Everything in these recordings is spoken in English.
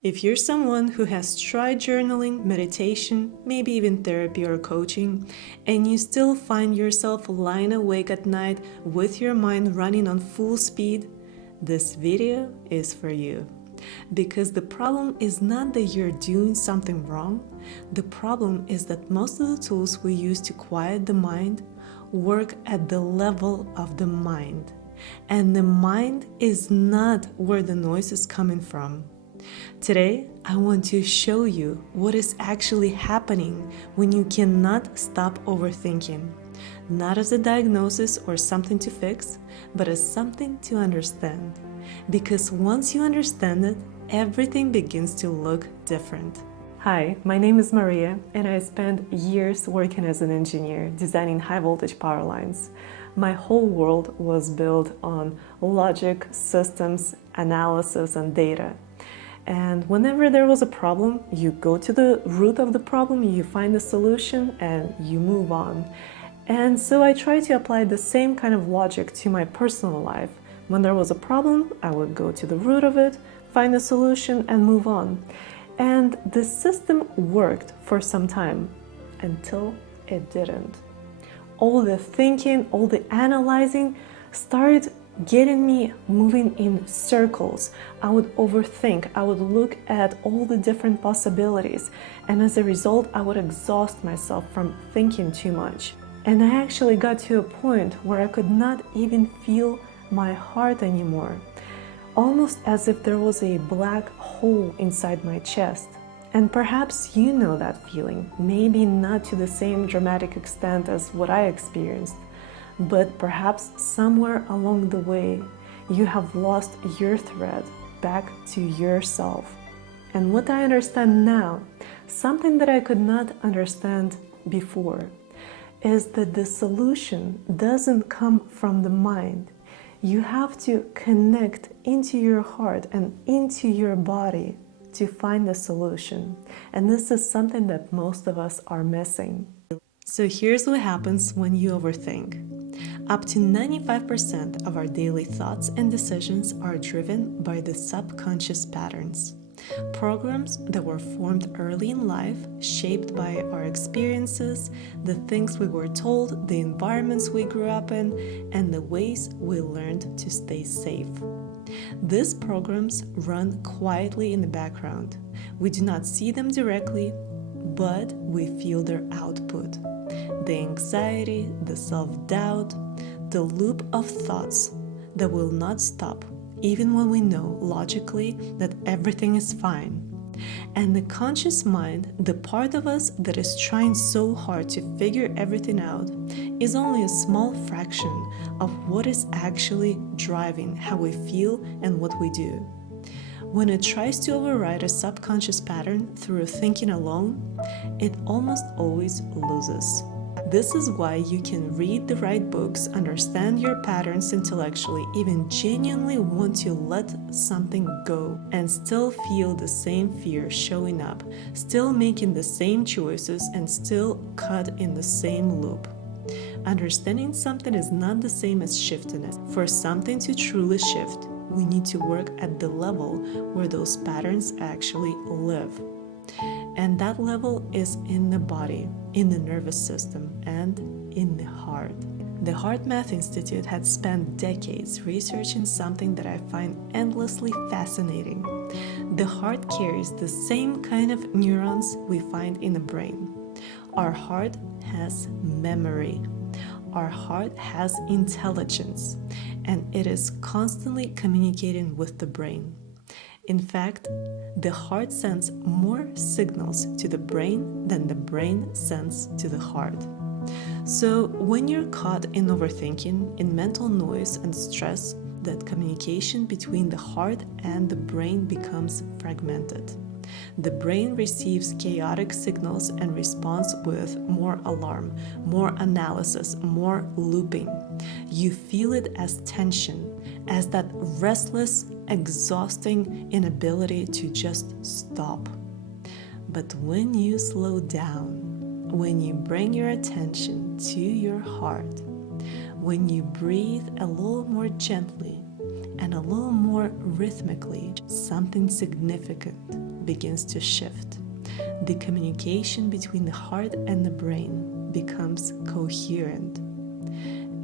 If you're someone who has tried journaling, meditation, maybe even therapy or coaching, and you still find yourself lying awake at night with your mind running on full speed, this video is for you. Because the problem is not that you're doing something wrong, the problem is that most of the tools we use to quiet the mind work at the level of the mind. And the mind is not where the noise is coming from. Today, I want to show you what is actually happening when you cannot stop overthinking. Not as a diagnosis or something to fix, but as something to understand. Because once you understand it, everything begins to look different. Hi, my name is Maria, and I spent years working as an engineer designing high voltage power lines. My whole world was built on logic, systems, analysis, and data. And whenever there was a problem, you go to the root of the problem, you find the solution, and you move on. And so I try to apply the same kind of logic to my personal life. When there was a problem, I would go to the root of it, find a solution, and move on. And the system worked for some time, until it didn't. All the thinking, all the analyzing started getting me moving in circles. I would overthink, I would look at all the different possibilities, and as a result, I would exhaust myself from thinking too much. And I actually got to a point where I could not even feel my heart anymore, almost as if there was a black hole inside my chest. And perhaps you know that feeling, maybe not to the same dramatic extent as what I experienced, but perhaps somewhere along the way you have lost your thread back to yourself. And what I understand now, something that I could not understand before, is that the solution doesn't come from the mind. You have to connect into your heart and into your body to find the solution. And this is something that most of us are missing. So here's what happens when you overthink. Up to 95% of our daily thoughts and decisions are driven by the subconscious patterns. Programs that were formed early in life, shaped by our experiences, the things we were told, the environments we grew up in, and the ways we learned to stay safe. These programs run quietly in the background. We do not see them directly, but we feel their output. The anxiety, the self-doubt, the loop of thoughts that will not stop even when we know logically that everything is fine. And the conscious mind, the part of us that is trying so hard to figure everything out, is only a small fraction of what is actually driving how we feel and what we do. When it tries to override a subconscious pattern through thinking alone, it almost always loses. This is why you can read the right books, understand your patterns intellectually, even genuinely want to let something go, and still feel the same fear showing up, still making the same choices, and still caught in the same loop. Understanding something is not the same as shifting it. For something to truly shift, we need to work at the level where those patterns actually live. And that level is in the body, in the nervous system, and in the heart. The HeartMath Institute had spent decades researching something that I find endlessly fascinating. The heart carries the same kind of neurons we find in the brain. Our heart has memory. Our heart has intelligence, and it is constantly communicating with the brain. In fact, the heart sends more signals to the brain than the brain sends to the heart. So when you're caught in overthinking, in mental noise and stress, that communication between the heart and the brain becomes fragmented. The brain receives chaotic signals and responds with more alarm, more analysis, more looping. You feel it as tension, as that restless, exhausting inability to just stop. But when you slow down, when you bring your attention to your heart, when you breathe a little more gently and a little more rhythmically, something significant begins to shift. The communication between the heart and the brain becomes coherent.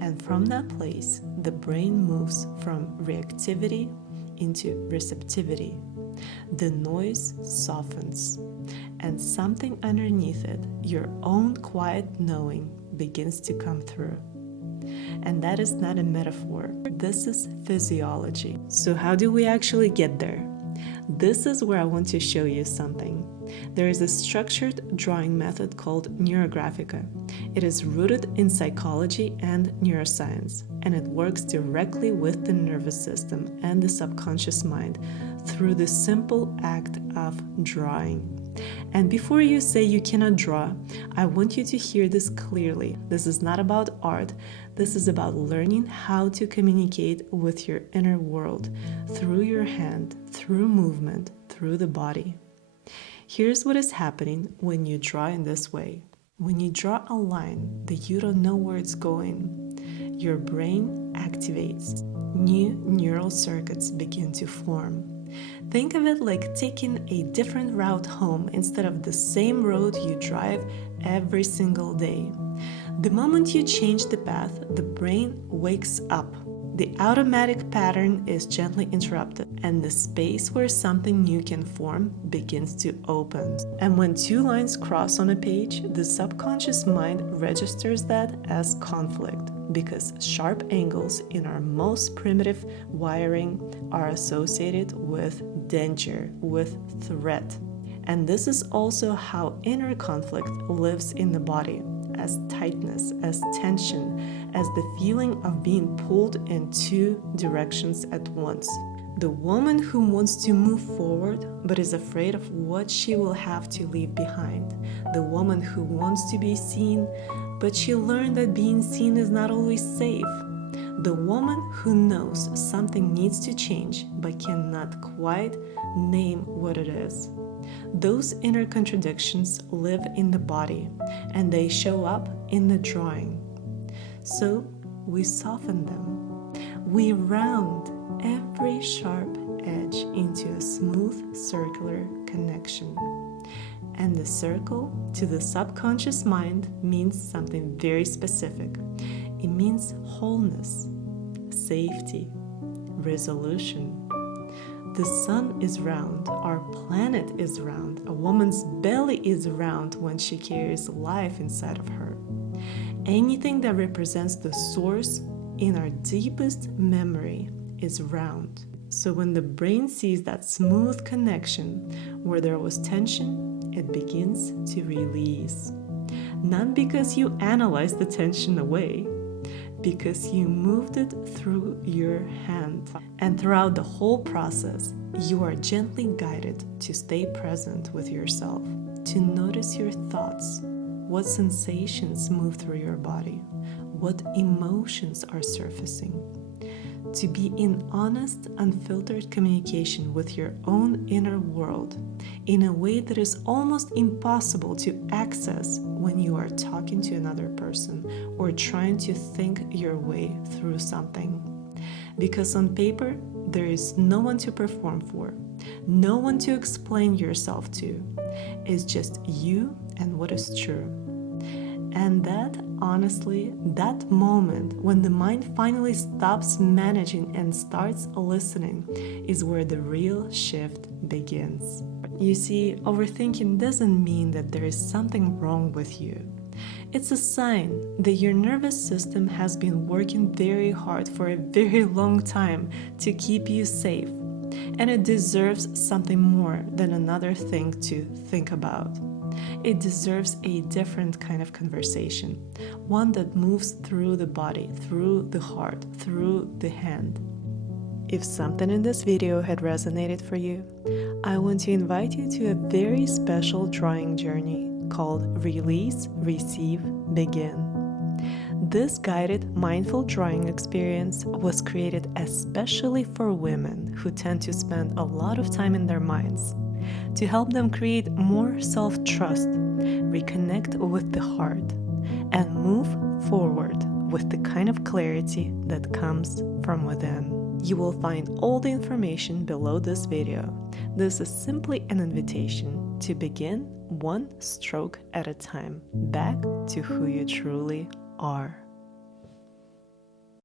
And from that place, the brain moves from reactivity into receptivity. The noise softens, and something underneath it, your own quiet knowing, begins to come through. And that is not a metaphor. This is physiology. So how do we actually get there? This is where I want to show you something. There is a structured drawing method called NeuroGraphica. It is rooted in psychology and neuroscience, and it works directly with the nervous system and the subconscious mind through the simple act of drawing. And before you say you cannot draw, I want you to hear this clearly. This is not about art. This is about learning how to communicate with your inner world through your hand, through movement, through the body. Here's what is happening when you draw in this way. When you draw a line that you don't know where it's going, your brain activates. New neural circuits begin to form. Think of it like taking a different route home instead of the same road you drive every single day. The moment you change the path, the brain wakes up. The automatic pattern is gently interrupted, and the space where something new can form begins to open. And when two lines cross on a page, the subconscious mind registers that as conflict, because sharp angles in our most primitive wiring are associated with danger, with threat. And this is also how inner conflict lives in the body, as tightness, as tension, as the feeling of being pulled in two directions at once. The woman who wants to move forward but is afraid of what she will have to leave behind. The woman who wants to be seen, but she learned that being seen is not always safe. The woman who knows something needs to change but cannot quite name what it is. Those inner contradictions live in the body, and they show up in the drawing. So we soften them. We round every sharp edge into a smooth circular connection. And the circle to the subconscious mind means something very specific. It means wholeness, safety, resolution. The sun is round, our planet is round, a woman's belly is round when she carries life inside of her. Anything that represents the source in our deepest memory is round. So when the brain sees that smooth connection where there was tension, it begins to release. Not because you analyzed the tension away, because you moved it through your hand. And throughout the whole process, you are gently guided to stay present with yourself, to notice your thoughts, what sensations move through your body, what emotions are surfacing, to be in honest, unfiltered communication with your own inner world in a way that is almost impossible to access when you are talking to another person or trying to think your way through something. Because on paper, there is no one to perform for, no one to explain yourself to. It's just you and what is true. And that, honestly, that moment when the mind finally stops managing and starts listening is where the real shift begins. You see, overthinking doesn't mean that there is something wrong with you. It's a sign that your nervous system has been working very hard for a very long time to keep you safe, and it deserves something more than another thing to think about. It deserves a different kind of conversation, one that moves through the body, through the heart, through the hand. If something in this video had resonated for you, I want to invite you to a very special drawing journey called Release, Receive, Begin. This guided mindful drawing experience was created especially for women who tend to spend a lot of time in their minds, to help them create more self-trust, reconnect with the heart, and move forward with the kind of clarity that comes from within. You will find all the information below this video. This is simply an invitation to begin one stroke at a time, back to who you truly are.